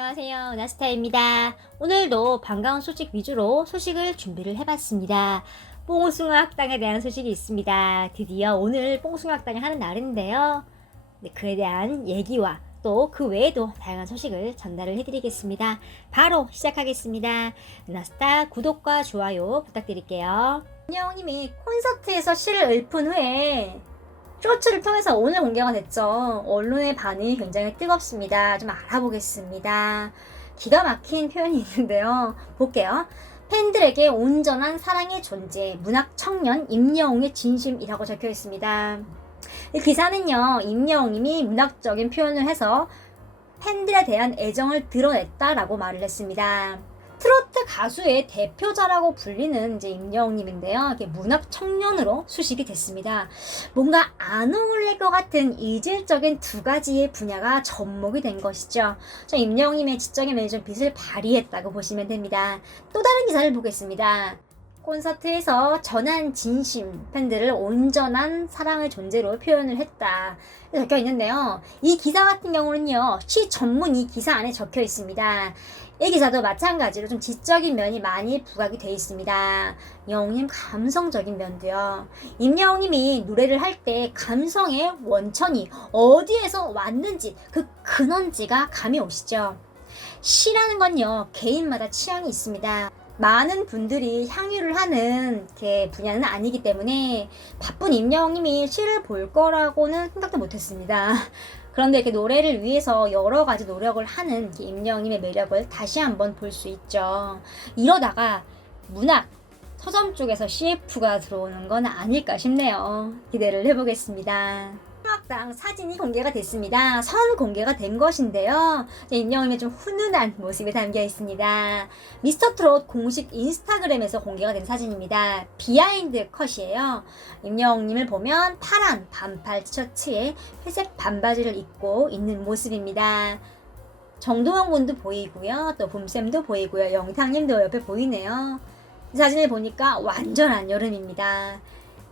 안녕하세요. 나스타입니다. 오늘도 반가운 소식 위주로 소식을 준비를 해봤습니다. 뽕숭아 학당에 대한 소식이 있습니다. 드디어 오늘 뽕숭아 학당을 하는 날인데요. 네, 그에 대한 얘기와 또 그 외에도 다양한 소식을 전달을 해드리겠습니다. 바로 시작하겠습니다. 나스타 구독과 좋아요 부탁드릴게요. 임영웅님이 콘서트에서 시를 읊은 후에 쇼츠를 통해서 오늘 공개가 됐죠. 언론의 반응이 굉장히 뜨겁습니다. 좀 알아보겠습니다. 기가 막힌 표현이 있는데요. 볼게요. 팬들에게 온전한 사랑의 존재, 문학 청년 임영웅의 진심이라고 적혀 있습니다. 이 기사는요, 임영웅님이 문학적인 표현을 해서 팬들에 대한 애정을 드러냈다라고 말을 했습니다. 트로트 가수의 대표자라고 불리는 이제 임영웅님인데요. 이게 문학 청년으로 수식이 됐습니다. 뭔가 안 어울릴 것 같은 이질적인 두 가지의 분야가 접목이 된 것이죠. 임영웅님의 지적인 면이 좀 빛을 발휘했다고 보시면 됩니다. 또 다른 기사를 보겠습니다. 콘서트에서 전한 진심, 팬들을 온전한 사랑의 존재로 표현을 했다. 적혀 있는데요. 이 기사 같은 경우는요, 시 전문 이 기사 안에 적혀 있습니다. 이 기사도 마찬가지로 좀 지적인 면이 많이 부각이 되어 있습니다. 영웅님 감성적인 면도요. 임영웅님이 노래를 할 때 감성의 원천이 어디에서 왔는지 그 근원지가 감이 오시죠. 시라는 건요, 개인마다 취향이 있습니다. 많은 분들이 향유를 하는 분야는 아니기 때문에 바쁜 임영웅님이 시를 볼 거라고는 생각도 못했습니다. 그런데 이렇게 노래를 위해서 여러 가지 노력을 하는 임영웅님의 매력을 다시 한번 볼 수 있죠. 이러다가 문학, 서점 쪽에서 CF가 들어오는 건 아닐까 싶네요. 기대를 해보겠습니다. 학당 사진이 공개가 됐습니다. 선 공개가 된 것인데요. 임영웅님의 좀 훈훈한 모습이 담겨 있습니다. 미스터트롯 공식 인스타그램에서 공개가 된 사진입니다. 비하인드 컷이에요. 임영웅님을 보면 파란 반팔 티셔츠에 회색 반바지를 입고 있는 모습입니다. 정동원 군도 보이고요. 또 봄쌤도 보이고요. 영탁님도 옆에 보이네요. 이 사진을 보니까 완전 한여름입니다.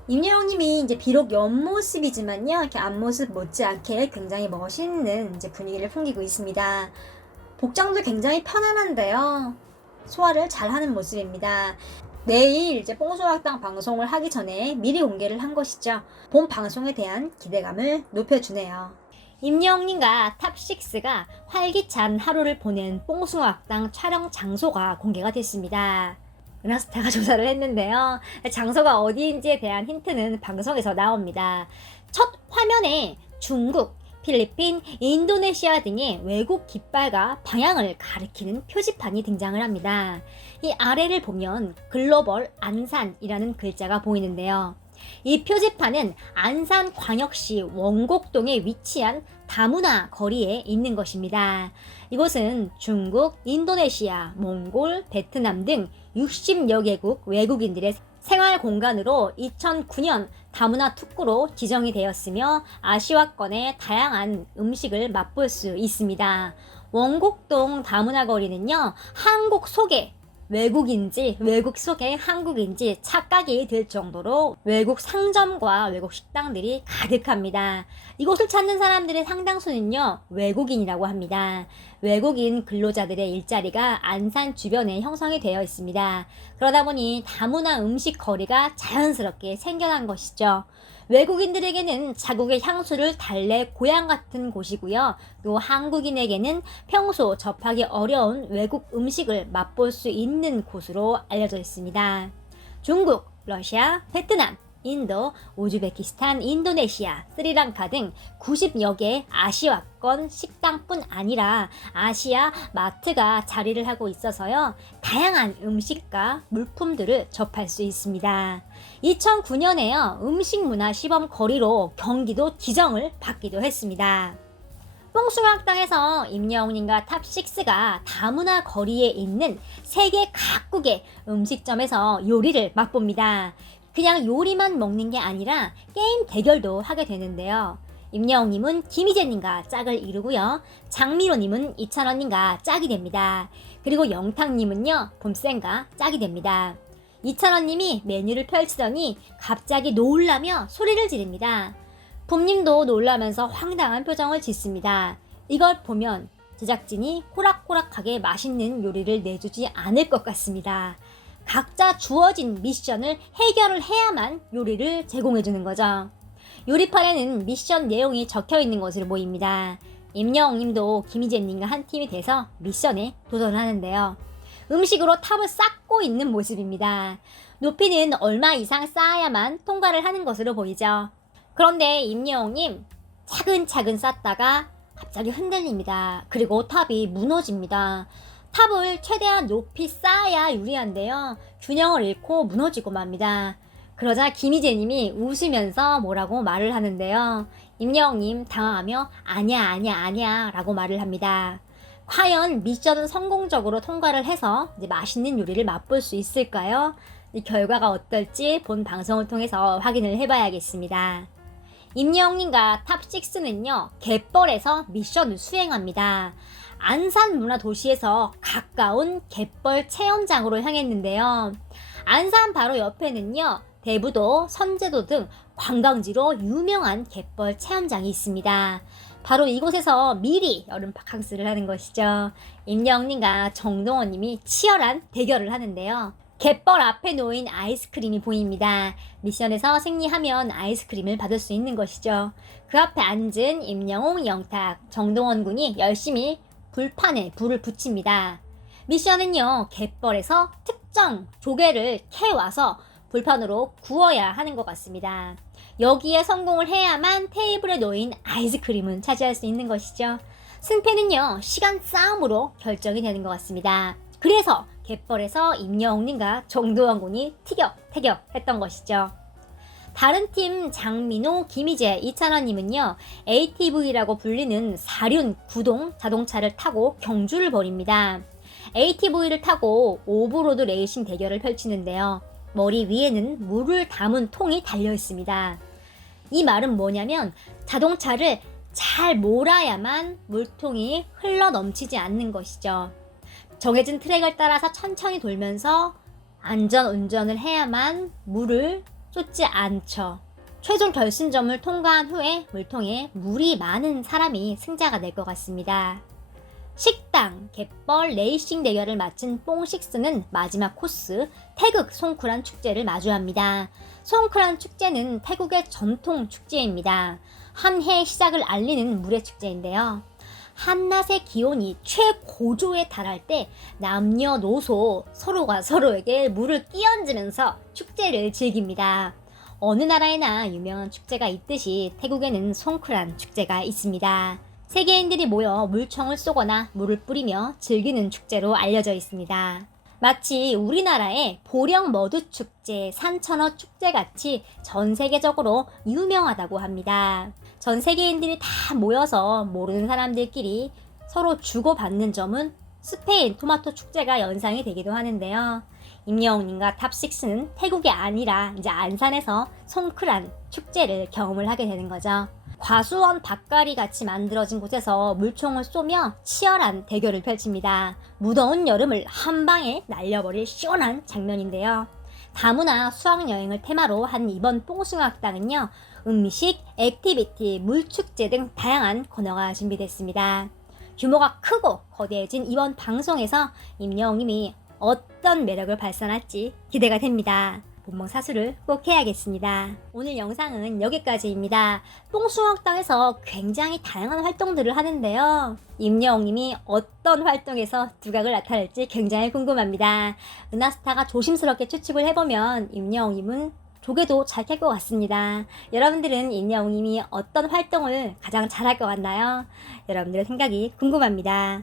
임영웅님이 이제 비록 옆모습이지만요, 이렇게 앞모습 못지않게 굉장히 멋있는 이제 분위기를 풍기고 있습니다. 복장도 굉장히 편안한데요, 소화를 잘하는 모습입니다. 내일 이제 뽕숭아학당 방송을 하기 전에 미리 공개를 한 것이죠. 본 방송에 대한 기대감을 높여주네요. 임영웅님과 탑6가 활기찬 하루를 보낸 뽕숭아학당 촬영 장소가 공개가 됐습니다. 은하스타가 조사를 했는데요. 장소가 어디인지에 대한 힌트는 방송에서 나옵니다. 첫 화면에 중국, 필리핀, 인도네시아 등의 외국 깃발과 방향을 가리키는 표지판이 등장을 합니다. 이 아래를 보면 글로벌 안산이라는 글자가 보이는데요. 이 표지판은 안산광역시 원곡동에 위치한 다문화 거리에 있는 것입니다. 이곳은 중국, 인도네시아, 몽골, 베트남 등 60여 개국 외국인들의 생활 공간으로 2009년 다문화 특구로 지정이 되었으며 아시아권의 다양한 음식을 맛볼 수 있습니다. 원곡동 다문화 거리는요, 한국 속에 외국인지 외국 속의 한국인지 착각이 들 정도로 외국 상점과 외국 식당들이 가득합니다. 이곳을 찾는 사람들의 상당수는요, 외국인이라고 합니다. 외국인 근로자들의 일자리가 안산 주변에 형성이 되어 있습니다. 그러다 보니 다문화 음식 거리가 자연스럽게 생겨난 것이죠. 외국인들에게는 자국의 향수를 달래 고향 같은 곳이고요. 또 한국인에게는 평소 접하기 어려운 외국 음식을 맛볼 수 있는 곳으로 알려져 있습니다. 중국, 러시아, 베트남, 인도, 우즈베키스탄, 인도네시아, 스리랑카 등 90여 개 아시아권 식당뿐 아니라 아시아 마트가 자리를 하고 있어서요, 다양한 음식과 물품들을 접할 수 있습니다. 2009년에요, 음식문화 시범 거리로 경기도 지정을 받기도 했습니다. 뽕숭아학당에서 임영웅님과 탑6가 다문화 거리에 있는 세계 각국의 음식점에서 요리를 맛봅니다. 그냥 요리만 먹는 게 아니라 게임 대결도 하게 되는데요. 임영웅님은 김희재님과 짝을 이루고요. 장미로님은 이찬원님과 짝이 됩니다. 그리고 영탁님은요, 봄쌤과 짝이 됩니다. 이찬원님이 메뉴를 펼치더니 갑자기 놀라며 소리를 지릅니다. 봄님도 놀라면서 황당한 표정을 짓습니다. 이걸 보면 제작진이 호락호락하게 맛있는 요리를 내주지 않을 것 같습니다. 각자 주어진 미션을 해결을 해야만 요리를 제공해주는 거죠. 요리판에는 미션 내용이 적혀 있는 것으로 보입니다. 임영웅님도 김희재님과 한 팀이 돼서 미션에 도전하는데요. 음식으로 탑을 쌓고 있는 모습입니다. 높이는 얼마 이상 쌓아야만 통과를 하는 것으로 보이죠. 그런데 임영웅님 차근차근 쌓다가 갑자기 흔들립니다. 그리고 탑이 무너집니다. 탑을 최대한 높이 쌓아야 유리한데요. 균형을 잃고 무너지고 맙니다. 그러자 김희재님이 웃으면서 뭐라고 말을 하는데요. 임영웅님 당황하며 아니야 라고 말을 합니다. 과연 미션은 성공적으로 통과를 해서 이제 맛있는 요리를 맛볼 수 있을까요? 이 결과가 어떨지 본 방송을 통해서 확인을 해봐야겠습니다. 임영웅님과 탑6는요, 갯벌에서 미션을 수행합니다. 안산문화도시에서 가까운 갯벌 체험장으로 향했는데요. 안산 바로 옆에는요, 대부도, 선제도 등 관광지로 유명한 갯벌 체험장이 있습니다. 바로 이곳에서 미리 여름 바캉스를 하는 것이죠. 임영웅님과 정동원님이 치열한 대결을 하는데요. 갯벌 앞에 놓인 아이스크림이 보입니다. 미션에서 승리하면 아이스크림을 받을 수 있는 것이죠. 그 앞에 앉은 임영웅, 영탁, 정동원 군이 열심히 불판에 불을 붙입니다. 미션은요, 갯벌에서 특정 조개를 캐와서 불판으로 구워야 하는 것 같습니다. 여기에 성공을 해야만 테이블에 놓인 아이스크림은 차지할 수 있는 것이죠. 승패는요, 시간 싸움으로 결정이 되는 것 같습니다. 그래서 갯벌에서 임영웅님과 정도원 군이 티격태격 했던 것이죠. 다른 팀 장민호, 김희재, 이찬원님은요, ATV라고 불리는 사륜 구동 자동차를 타고 경주를 벌입니다. ATV를 타고 오브로드 레이싱 대결을 펼치는데요. 머리 위에는 물을 담은 통이 달려 있습니다. 이 말은 뭐냐면 자동차를 잘 몰아야만 물통이 흘러 넘치지 않는 것이죠. 정해진 트랙을 따라서 천천히 돌면서 안전 운전을 해야만 물을 쏟지 않죠. 최종 결승점을 통과한 후에 물통에 물이 많은 사람이 승자가 될 것 같습니다. 식당, 갯벌, 레이싱 대결을 마친 뽕식스는 마지막 코스 태극 송크란 축제를 마주합니다. 송크란 축제는 태국의 전통 축제입니다. 한 해의 시작을 알리는 물의 축제인데요. 한낮의 기온이 최고조에 달할 때 남녀노소 서로가 서로에게 물을 끼얹으면서 축제를 즐깁니다. 어느 나라에나 유명한 축제가 있듯이 태국에는 송크란 축제가 있습니다. 세계인들이 모여 물총을 쏘거나 물을 뿌리며 즐기는 축제로 알려져 있습니다. 마치 우리나라의 보령머드축제, 산천어 축제같이 전 세계적으로 유명하다고 합니다. 전 세계인들이 다 모여서 모르는 사람들끼리 서로 주고받는 점은 스페인 토마토 축제가 연상이 되기도 하는데요. 임영웅님과 탑6는 태국이 아니라 이제 안산에서 송크란 축제를 경험을 하게 되는 거죠. 과수원 밭갈이 같이 만들어진 곳에서 물총을 쏘며 치열한 대결을 펼칩니다. 무더운 여름을 한 방에 날려버릴 시원한 장면인데요. 다문화 수학여행을 테마로 한 이번 뽕숭아학당은요, 음식, 액티비티, 물축제 등 다양한 코너가 준비됐습니다. 규모가 크고 거대해진 이번 방송에서 임영웅님이 어떤 매력을 발산할지 기대가 됩니다. 본방 사수를 꼭 해야겠습니다. 오늘 영상은 여기까지입니다. 뽕숭아학당에서 굉장히 다양한 활동들을 하는데요. 임영웅님이 어떤 활동에서 두각을 나타낼지 굉장히 궁금합니다. 은하스타가 조심스럽게 추측을 해보면 임영웅님은 조개도 잘 캘 것 같습니다. 여러분들은 임영웅님이 어떤 활동을 가장 잘할 것 같나요? 여러분들의 생각이 궁금합니다.